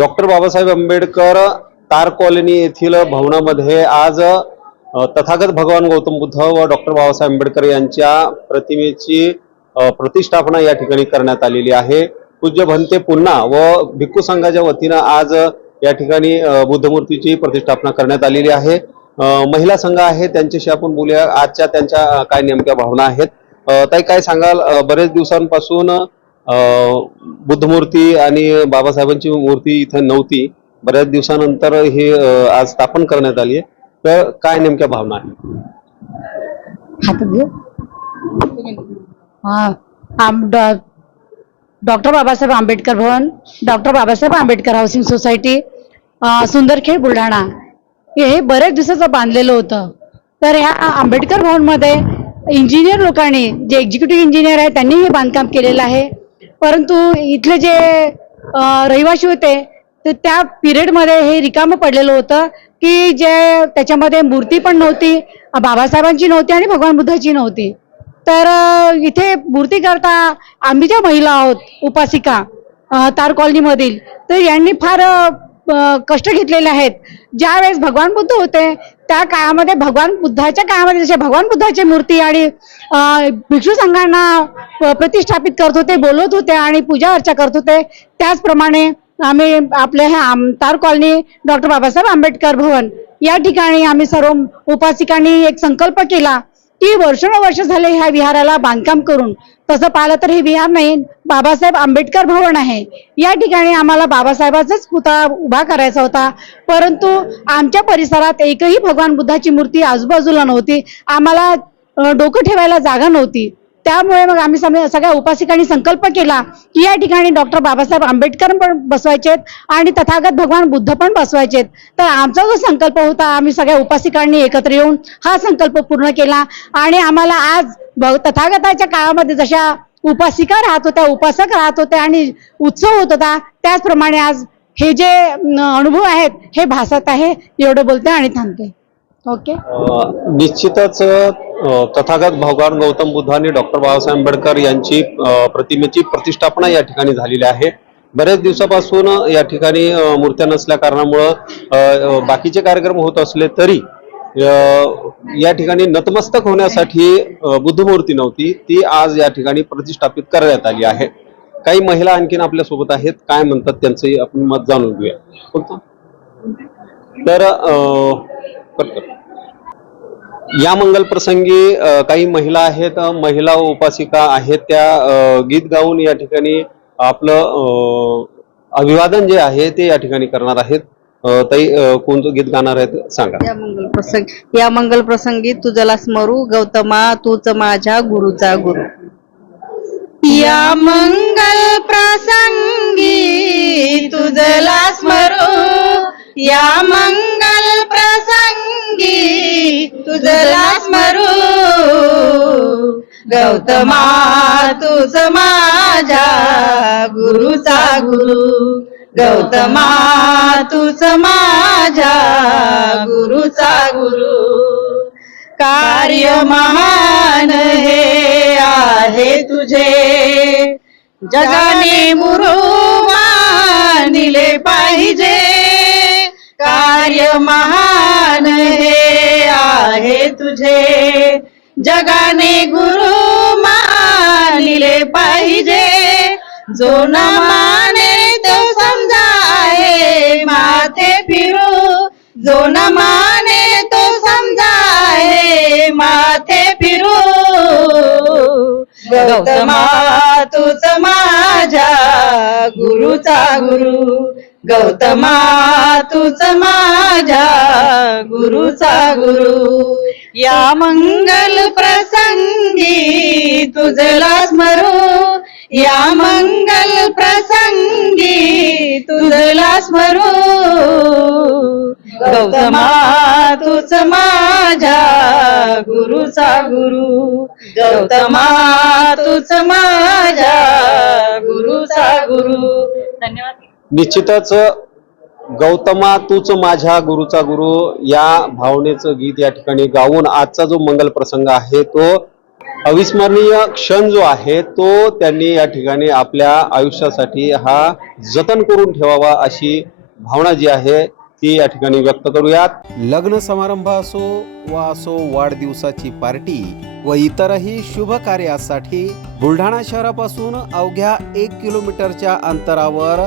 Doctor Babasaheb Ambedkar तार colony येथील भवनामध्ये आज तथागत भगवान गौतम बुद्ध व डॉक्टर बाबासाहेब आंबेडकर यांच्या प्रतिमेची प्रतिष्ठापना या ठिकाणी करण्यात आलेली आहे. पूज्य भंते पुन्हा व भिक्खू संघाच्या वतीनं आज या ठिकाणी बुद्धमूर्तीची प्रतिष्ठापना करण्यात आलेली आहे. महिला संघ आहे त्यांच्याशी आपण बोलूया. आजच्या त्यांच्या काय नेमक्या भावना आहेत? ताई काय सांगाल? बरेच दिवसांपासून बुद्धमूर्ती आणि बाबासाहेबांची मूर्ती इथे नव्हती. बऱ्याच दिवसानंतर हे आज स्थापन करण्यात आली आहे. तर काय नेमक्या भावना आहे हा doctor Babasaheb Ambedkar Bhavan doctor Babasaheb Ambedkar housing society Sundarkhed Buldhana. हे हे बरेच दिवसाचं बांधलेलं होतं. तर ह्या आंबेडकर भवनमध्ये इंजिनियर लोकांनी जे एक्झिक्युटिव्ह इंजिनियर आहे त्यांनी हे बांधकाम केलेलं आहे. परंतु इथले जे रहिवाशी रहिवासी होते तर त्या पिरियडमध्ये हे रिकामं पडलेलं होतं की जे त्याच्यामध्ये मूर्ती पण नव्हती बाबासाहेबांची नव्हती आणि भगवान बुद्धाची नव्हती. तर इथे मूर्ती करता आम्ही ज्या महिला आहोत उपासिका तार कॉलनीमधील तर यांनी फार कष्ट घेतलेले आहेत. ज्या वेळेस भगवान बुद्ध होते त्या काळामध्ये भगवान बुद्धाच्या काळामध्ये जसे भगवान बुद्धाची मूर्ती आणि भिक्षू संघांना प्रतिष्ठापित करत होते बोलवत होते आणि पूजा अर्चा करत होते त्याचप्रमाणे आम्ही आपले हे आम- तार कॉलनी डॉक्टर बाबासाहेब आंबेडकर भवन या ठिकाणी आम्ही सर्व उपासिकांनी एक संकल्प केला की वर्षानुवर्ष झाले ह्या विहाराला बांधकाम करून. तसं पाहिलं तर हे विहार नाही बाबासाहेब आंबेडकर भवन आहे. या ठिकाणी आम्हाला बाबासाहेबाचाच पुतळा उभा करायचा होता. परंतु आमच्या परिसरात एकही भगवान बुद्धाची मूर्ती आजूबाजूला नव्हती. आम्हाला डोकं ठेवायला जागा नव्हती. त्यामुळे मग आम्ही सगळ्या उपासिकांनी संकल्प केला की या ठिकाणी डॉक्टर बाबासाहेब आंबेडकर पण बसवायचेत आणि तथागत भगवान बुद्ध पण बसवायचेत. तर आमचा जो संकल्प होता आम्ही सगळ्या उपासिकांनी एकत्र येऊन हा संकल्प पूर्ण केला. आणि आम्हाला आज तथागताच्या काळामध्ये जशा उपासिका राहत होत्या उपासक राहत होते आणि उत्सव होत होता त्याचप्रमाणे आज हे जे अनुभव आहेत हे भासत आहे. एवढं बोलते आणि थांबते ओके? निश्चितच तथागत भगवान गौतम बुद्ध आणि डॉक्टर बाबासाहेब आंबेडकर यांची प्रतिमेची प्रतिष्ठापना या ठिकाणी झालेली आहे. बऱ्याच दिवसापासून या ठिकाणी मूर्त्या नसल्या कारणामुळं बाकीचे कार्यक्रम होत असले तरी या ठिकाणी नतमस्तक होण्यासाठी बुद्धमूर्ती नव्हती. ती आज या ठिकाणी प्रतिष्ठापित करण्यात आली आहे. काही महिला आणखीन आपल्यासोबत आहेत. काय म्हणतात त्यांचंही आपण मत जाणून घेऊया. तर या मंगल प्रसंगी काही महिला आहेत महिला उपासिका आहेत. त्या गीत गाऊन या ठिकाणी आपलं अभिवादन जे आहे ते या ठिकाणी करणार आहेत. ताई कोणतं गीत गाणार आहेत सांगा. या मंगल प्रसंग या मंगल प्रसंगी तुझ्याला स्मरू गौतमा तूच माझ्या गुरुचा गुरु. या मंगल प्रसंगी तुझला स्मरू या मंगल तुझला स्मरू गौतमा तुझ माझ्या गुरुचा गुरु. गौतमा तुझ माझ्या गुरुचा गुरु. कार्य महान हे आहे तुझे. जगाने मुरू मानिले पाहिजे. कार्य महान तुझे. जगाने गुरु मानिले पाहिजे. जो न माने तो समजाए माथे फिरू. जो न माने तो समजाए माथे फिरू. गौतमा तूच माझ्या गुरुचा गुरु. गौतमा तूच माझ्या गुरुचा गुरु. या मंगल प्रसंगी तुझला स्मरू. या मंगल प्रसंगी तुझला स्मरू. गौतमा तूच माझ्या गुरुचा गुरु. गौतमा तूच माझ्या गुरुचा गुरु. धन्यवाद. निश्चितच गौतमा तूच माझ्या गुरुचा गुरु या भावनेचं गीत या ठिकाणी गाऊन आजचा जो मंगल प्रसंग आहे तो अविस्मरणीय क्षण जो आहे तो त्यांनी या ठिकाणी आपल्या आयुष्यासाठी हा जतन करून ठेवावा अशी भावना जी आहे ती या ठिकाणी व्यक्त करूयात. लग्न समारंभ असो वा असो वाढदिवसाची पार्टी व इतरही शुभ कार्यासाठी बुलढाणा शहरापासून अवघ्या एक किलोमीटरच्या अंतरावर